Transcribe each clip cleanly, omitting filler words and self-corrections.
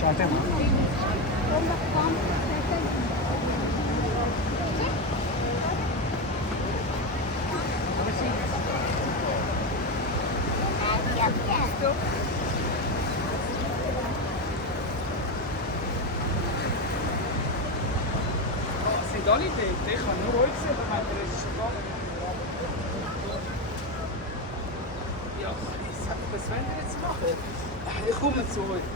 चाहते हैं Dolly, ik ga nooit zitten, maar er is wel. Ja, was wollen wir jetzt machen? Ich komme zurück.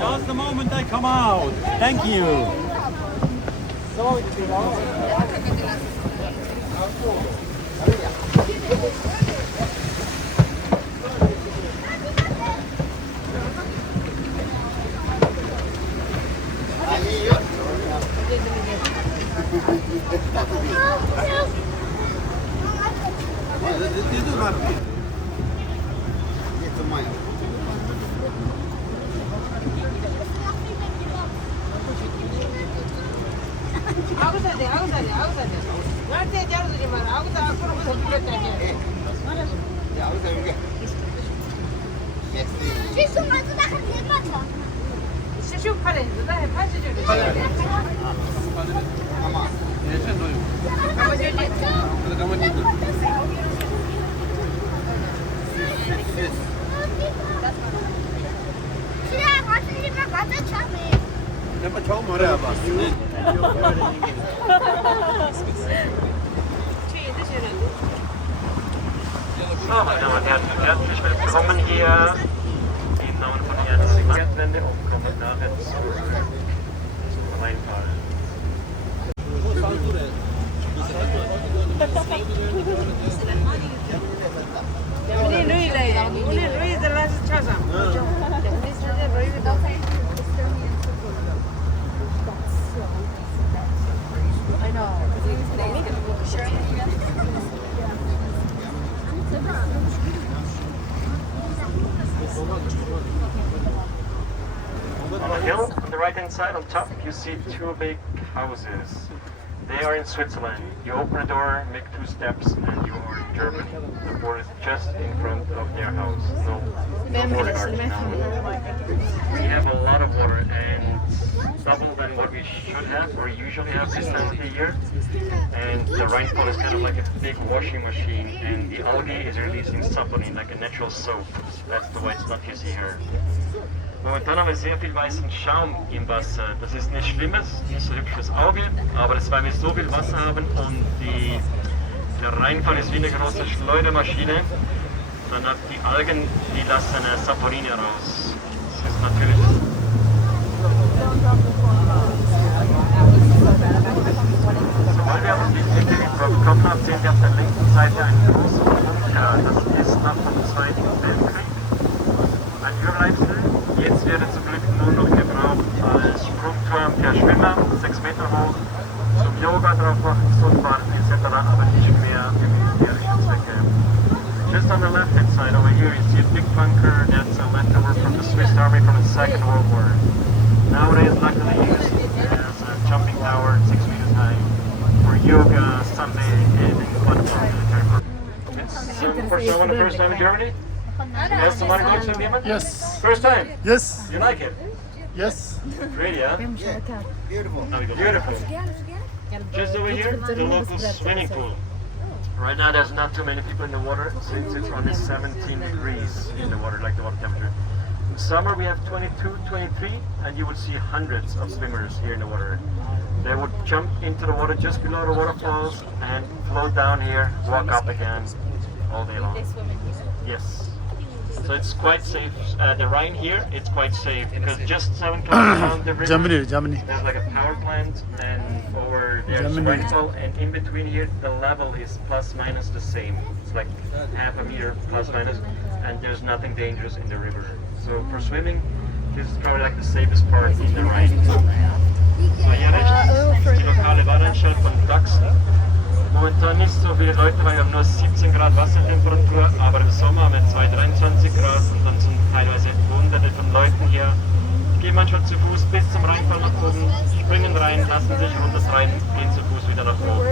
Just the moment they come out. Thank you. So, meine Damen und Herren, herzlich willkommen hier im Namen von Herrn Erdwende und kommen nachher zum Rheinfall. On the hill, on the right hand side, on top, you see two big houses. They are in Switzerland. You open a door, make 2 steps, and you are in Germany. The border is just in front of their house. No border guards now. We have a lot of water, and double than what we should have or usually have this time of the year. And the rainfall is kind of like a big washing machine, and the algae is releasing saponin, like a natural soap. That's the white stuff you see here. Momentan haben wir sehr viel weißen Schaum im Wasser. Das ist nichts Schlimmes, nicht so hübsch fürs Auge, aber das ist, weil wir so viel Wasser haben und der Rheinfall ist wie eine große Schleudermaschine. Danach die Algen, die lassen Saponine raus. Das ist natürlich. Sobald wir aber nicht in den Kopf kommen, sehen wir auf der linken Seite einen großen Bunker. Das ist noch vom Zweiten Weltkrieg. Ein Überbleibsel. Jetzt wird er zum Glück nur noch gebraucht als Sprungturm per Schwimmer, 6 Meter hoch, zum Yoga drauf machen, Sonnenbaden etc., aber nicht mehr für militärische Zwecke. Just on the left-hand side over here, you see a big bunker that's a leftover from the Swiss Army from the Second World War. Nowadays, luckily used as a jumping tower, 6 meters high, for yoga, sunbathing, and one for military purposes. So, for someone the first time in Germany? Yes, someone goes to Yemen? Yes. First time? Yes. You like it? Yes. Pretty, huh? Beautiful. Beautiful. Just over here, the local swimming pool. Right now there's not too many people in the water since it's only 17 degrees in the water, like the water temperature. In summer we have 22, 23, and you would see hundreds of swimmers here in the water. They would jump into the water just below the waterfalls and float down here, walk up again all day long. Yes. So it's quite safe. The Rhine here, it's quite safe because just 7 kilometers down the river, Germany. there's like a power plant, and over there's Germany. vertical, and in between here the level is plus minus the same. It's like half a meter plus minus, and there's nothing dangerous in the river. So for swimming, this is probably like the safest part in the Rhine. So hier rechts ist die lokale Badeanstalt von Daxen. Momentan nicht so viele Leute, weil wir haben nur 17 Grad Wassertemperatur, aber im Sommer haben wir 23 Grad und dann sind teilweise hunderte von Leuten hier. Die gehen manchmal zu Fuß bis zum Rheinfall nach oben, springen rein, lassen sich runtertreiben, gehen zu Fuß wieder nach oben.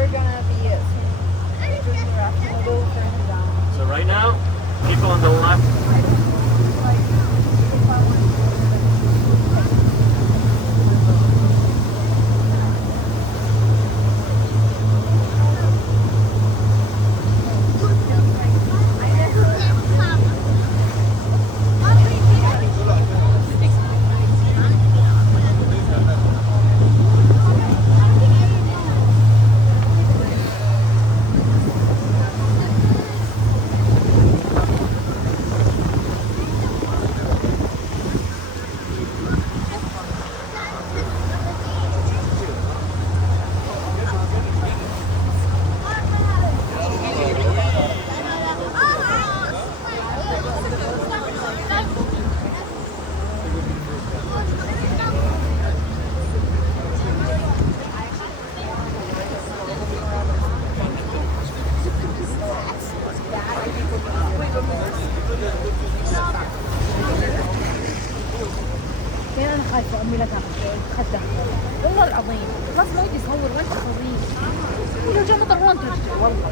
So right now, people on the left. انا خايفه امي لا تاخذ خده والله العظيم خلاص ما ودي اصور وانت صغير لو جاء مطر وانت ترجع والله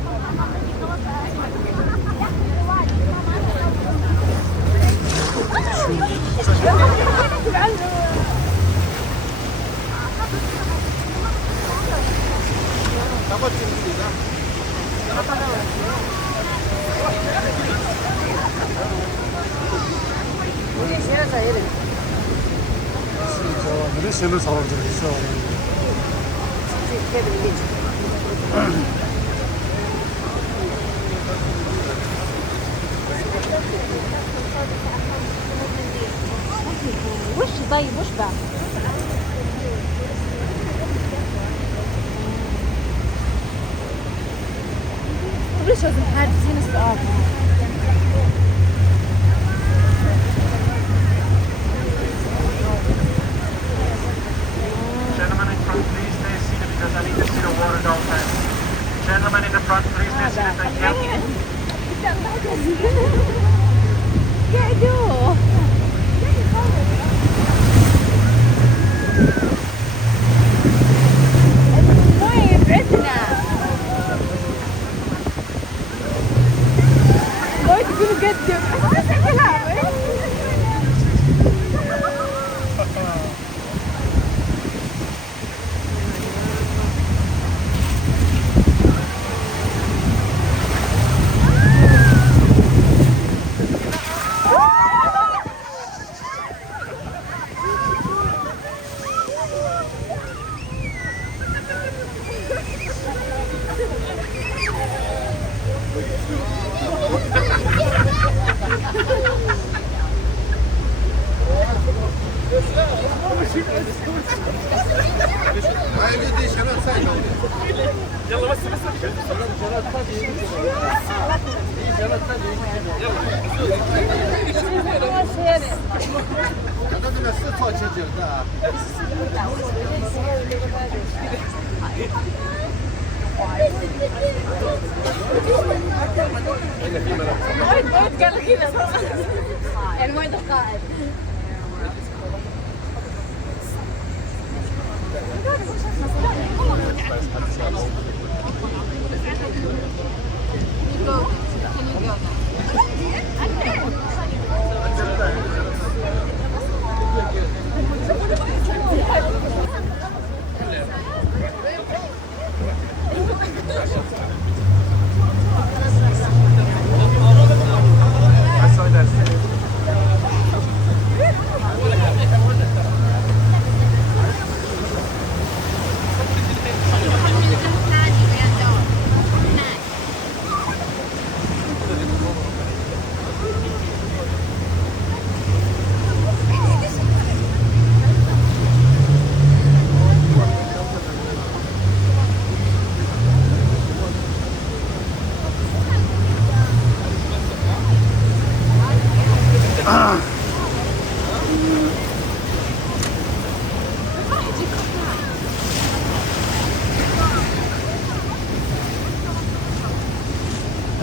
사람들이 샘을 사람들이 있어. وش طيب وش بعد ليش لازم حاجزين السؤال Gentlemen in front, please stay seated because I need to see the water dolphin. Gentlemen in the front, please stay seated. Thank you. قعدوا المويه يبعدنا لو تقول قدم بس كلامك يلا بس الموعد القائد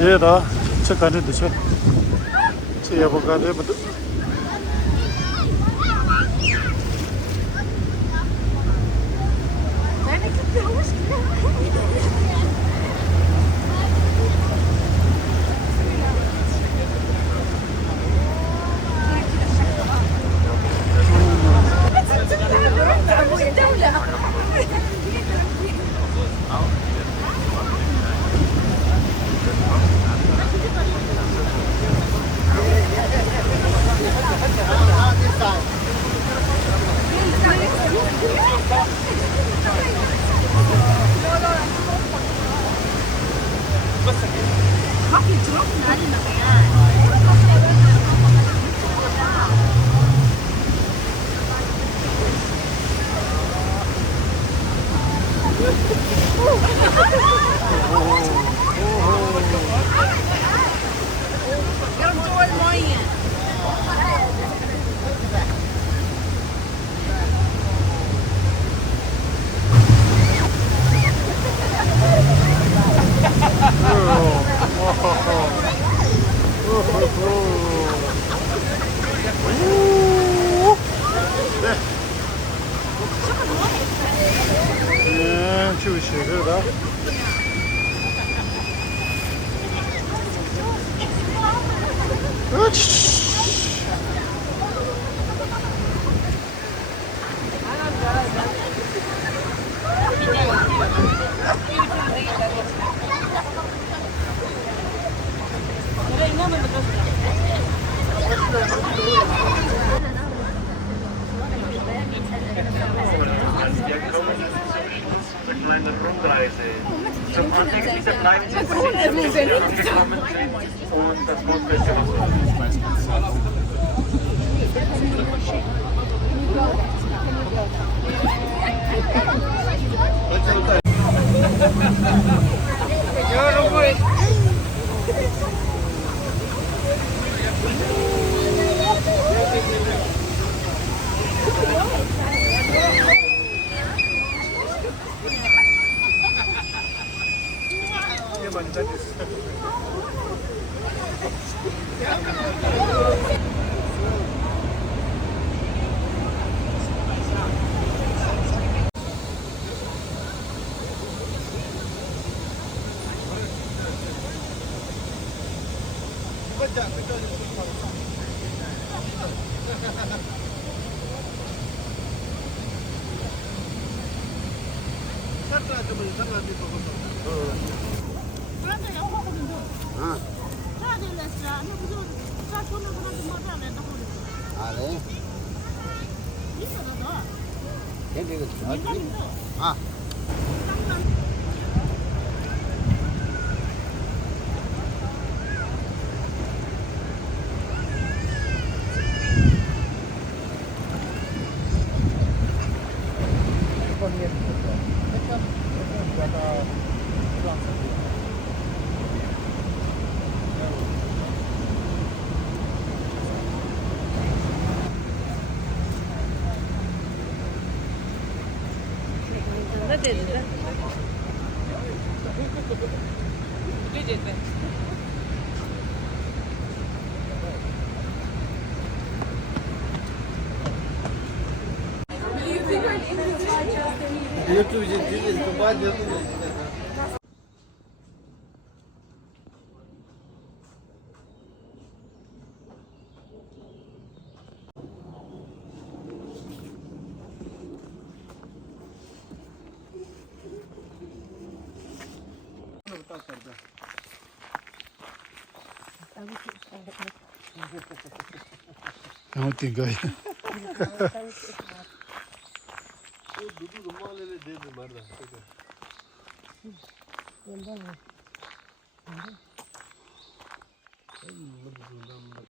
ये da çıkanı dışı. Şey yapakadı mı? Şu ışığı da. Kleine Rundreise. Zum Anlegen dieser bleiben Sie angekommen sind und das Bootfestival. جدا. YouTube जितनी इसके बाद जरूर Não tem ganho. दूध रुमाल ले दे दे मर्दा